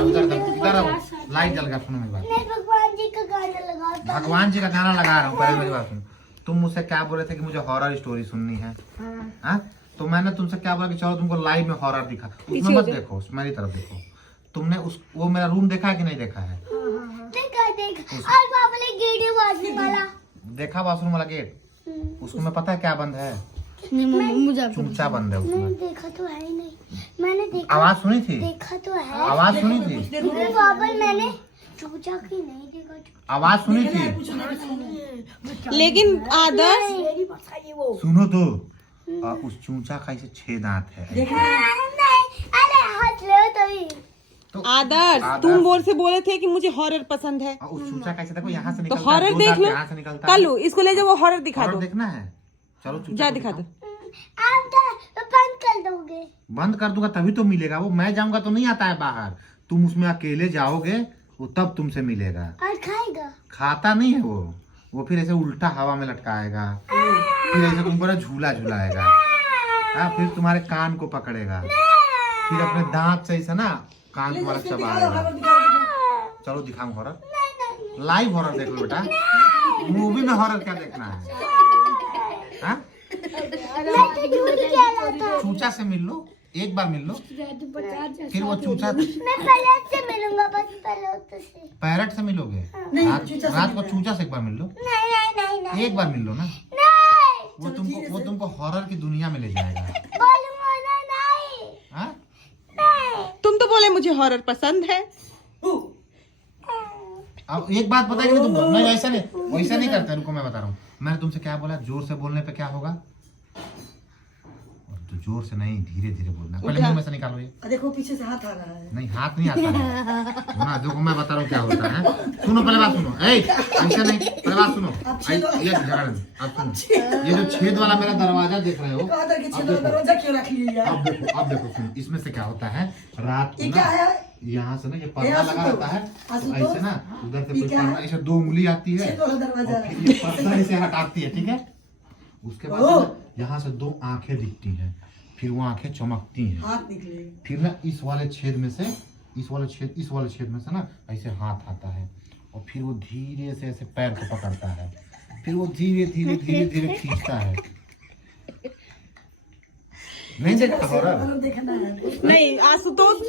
इधर आओ, लाइट जल गया। सुनो मेरी बात, भगवान जी का गाना लगाओ। भगवान जी का गाना लगा रहा हूँ, पहले मेरी बात सुनो। तुम मुझसे क्या बोले थे कि मुझे हॉरर स्टोरी सुननी है? हाँ, तो मैंने तुमसे क्या बोला कि चलो तुमको लाइव में हॉरर दिखा। उसमें मत देखो, मेरी तरफ देखो। तुमने वो मेरा रूम देखा है कि नहीं देखा है? देखा। और वहाँ पे गेट बाजू वाला देखा, बाथरूम वाला गेट। उसको मैं पता है क्या बंद है? मुझे चूचा बंद है उसमें। देखा तो है ही नहीं। मैंने देखा, आवाज सुनी थी? देखा तो है, आवाज सुनी थी? वहाँ पर मैंने चूचा की नहीं देखा। आवाज सुनी थी? लेकिन आदर्श सुनो तो, उस चूचा का ऐसे 6 दांत है। अरे हंस लो तो आदर्श तुम से बोले थे कि मुझे हॉरर पसंद है। उस चूचा का ऐसे देखो, यहाँ से तो निकलता है, हॉरर 2 देख दांत लो। यहाँ से निकलता है। कल इसको ले जाओ, वो हॉरर दिखा हॉरर दो। देखना है? चलो चूचा जा को दिखा दो। आप तो बंद कर दोगे। बंद कर दूंगा तभी तो मिलेगा वो। मैं जाऊंगा तो नहीं आता है बाहर, तुम उसमें अकेले जाओगे, वो तब तुमसे मिलेगा। और खाएगा? खाता नहीं है वो फिर ऐसे उल्टा हवा में लटकाएगा, फिर ऐसे तुमको ना झूला झूलाएगा। हाँ, फिर तुम्हारे कान को पकड़ेगा, फिर अपने दांत से ऐसा ना कान तुम्हारा चबाएगा। चलो दिखाऊं हॉरर, लाइव हॉरर देख लो बेटा। मूवी में हॉरर क्या देखना है? हाँ? चूचा से मिल लो, एक बार मिल लो, फिर वो चूचा। मैं पैरट से मिलूंगा, बस पैरट से। पैरट से मिलोगे? रात को चूचा से एक बार मिल लो। नहीं एक बार मिल लो ना, नहीं। वो तुमको हॉरर की दुनिया में ले जाएगा। बोलूंगा ना, नहीं हाँ? तुम तो बोले मुझे हॉरर पसंद है। अब एक बात पता है कि नहीं तुमको? नहीं, वैसा नहीं करते। रुको मैं बता रहा हूँ। मैंने तुमसे क्या बोला? जोर से बोलने पे क्या होगा? तो जोर से नहीं, धीरे धीरे बोलना। पहले मुंह में से निकालो ये। देखो पीछे से हाथ आ रहा है। नहीं, हाथ नहीं आता है वो ना। देखो मैं बता रहा हूँ क्या होता है। सुनो पहले बात सुनो। ऐसा नहीं, पहले बात सुनो। ये झगड़ा नहीं, आप सुनो। ये जो छेद वाला मेरा दरवाजा देख रहे हो, अब देखो सुनो, इसमें से क्या होता है? रात को ना यहाँ से ना ये पर्दा लगा रहता है, तो ऐसे ना उधर से कोई पर्दा, ऐसे 2 उंगली आती है और फिर ये पर्दा ऐसे हटाती है, ठीक है? उसके बाद यहाँ से 2 आंखें दिखती हैं, फिर वो आंखें चमकती हैं, हाथ निकले, फिर ना इस वाले छेद में से इस वाले छेद में से ना ऐसे हाथ आता है, और फिर वो धीरे से ऐसे पैर को पकड़ता है, फिर वो धीरे धीरे धीरे धीरे खींचता है। नहीं देखा हॉरर? नहीं आशुतोष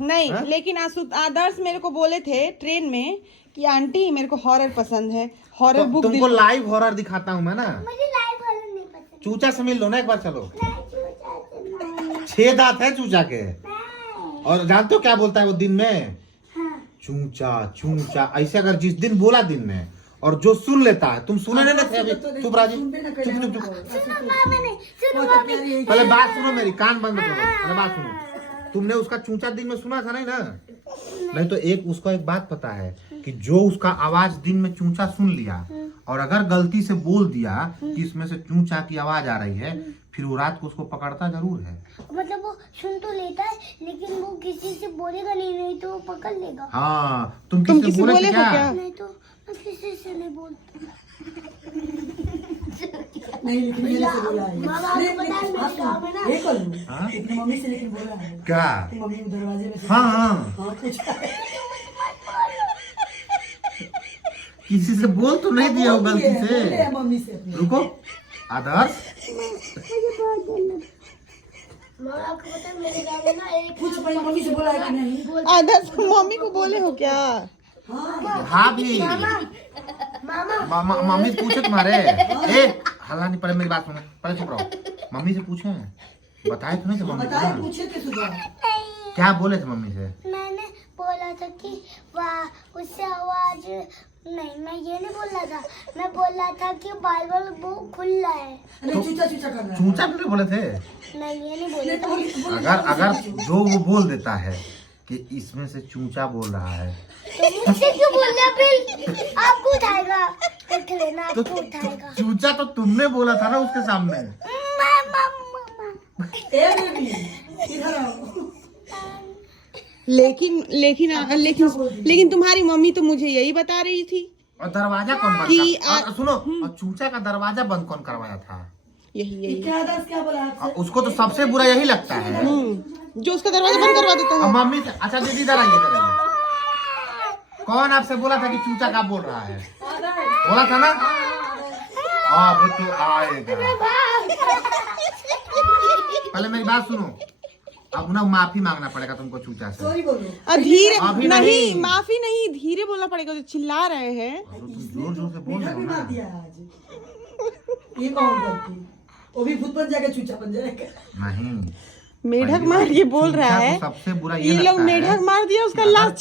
नहीं हाँ? लेकिन आदर्श मेरे को बोले थे ट्रेन में कि आंटी मेरे को हॉरर पसंद है, हॉरर बुक तुमको लाइव हॉरर दिखाता हूँ मैं ना। मुझे लाइव वाला नहीं पसंद। चूचा से मिल लो ना एक बार, चलो। नहीं। 6 दांत है चूचा के, और जानते हो क्या बोलता है वो दिन में? हाँ। चूचा चूचा ऐसे। अगर जिस दिन बोला दिन में, और जो सुन लेता है, तुम सुने नहीं थे अभी? चुप राजी, चुप चुप चुप। सुनो मामा ने, सुनो मम्मी। पहले बात सुनो मेरी, कान बंद करो, पहले बात सुनो। तुमने उसका चूचा दिन में सुना था नहीं ना? नहीं तो उसको एक बात पता है कि जो उसका आवाज दिन में चूचा सुन लिया, और अगर गलती से बोल दिया कि इसमें से चूचा की आवाज आ रही है, फिर वो रात को उसको पकड़ता जरूर है। मतलब वो सुन तो लेता है, लेकिन वो किसी से बोलेगा नहीं तो वो पकड़ लेगा। हाँ, तुम तुम किससे किसी बोले बोले थे हो क्या? क्या? नहीं तो मैं किसी से नहीं बोलती। नहीं लेकिन मेरे से बोला है। मामा आपको पता है मेरे गाँव में ना। ये कर लूं। हाँ? अपनी मम्मी से लेकिन बोला है क्या? कि मम्मी दरवाजे में से हाँ, पूछा है। किसी से बोल तो नहीं दिया हो गलती बोले से? है मम्मी से अपनी। रुको आदर्श, मामा आपको पता है मेरे गाँव में ना एक पूछ पहले मम्मी से बोला है कि नहीं। आदर्श मम्मी को बोले हो क्या? हाँ भी मम्मी से पूछे तुम्हारे। हल्ला नहीं, पहले मेरी बात सुनो, पहले चुप रहो। मम्मी से पूछे, बताए तो नहीं थे मम्मी बताए को? पूछे थे सुबह। क्या बोले थे मम्मी से? मैंने बोला था कि वाह उससे आवाज नहीं, मैं ये नहीं बोल रहा था। मैं बोल रहा था कि बाल वो खुला है। नहीं चूचा चूचा कर रहा है। चूचा भी बोले थे? नहीं ये नहीं बोला था। अगर जो वो बोल देता है कि इसमें से चूचा बोल रहा है, तो मुझसे क्यों बोल रहा? फिर आपको उठाएगा, देख लेना तो आपको उठाएगा। चूचा तो तुमने बोला था ना उसके सामने। ए बेबी इधर आओ। लेकिन तुम्हारी मम्मी तो मुझे यही बता रही थी। और दरवाजा कौन बंद कि सुनो, और चूचा का दरवाजा बंद कौन करवाया था? यही ये यही क्या दस क्या बोला आपसे? उसको तो सबसे बुरा यही लगता है। जो उसका दरवाजा बंद करवा देता अब है। मम्मी से अच्छा दीदी इधर आइए, इधर आइए। कौन आपसे बोला था कि चूचा का बोल रहा है? बोला था ना? अब तो आएगा। पहले मेरी बात सुनो, अब ना माफी मांगना पड़ेगा तुमको चूचा से। सॉरी बोलो। धीरे अभी नहीं, नहीं। माफी नहीं, धीरे बोलना पड़ेगा, जो चिल्ला रहे हैं। तुम जोर जोर से बोल मीठा रहे हो भी ना। मार दिया है आज। ये कौन करती? वो भी भूत बन जाएगा, चूचा बन जाएगा। नहीं, मेढक मार ये बोल रहा चूचा को है। सबसे बुरा ये लोग लगता है मेढक मार दिया, उसका कि लाश अगर कोई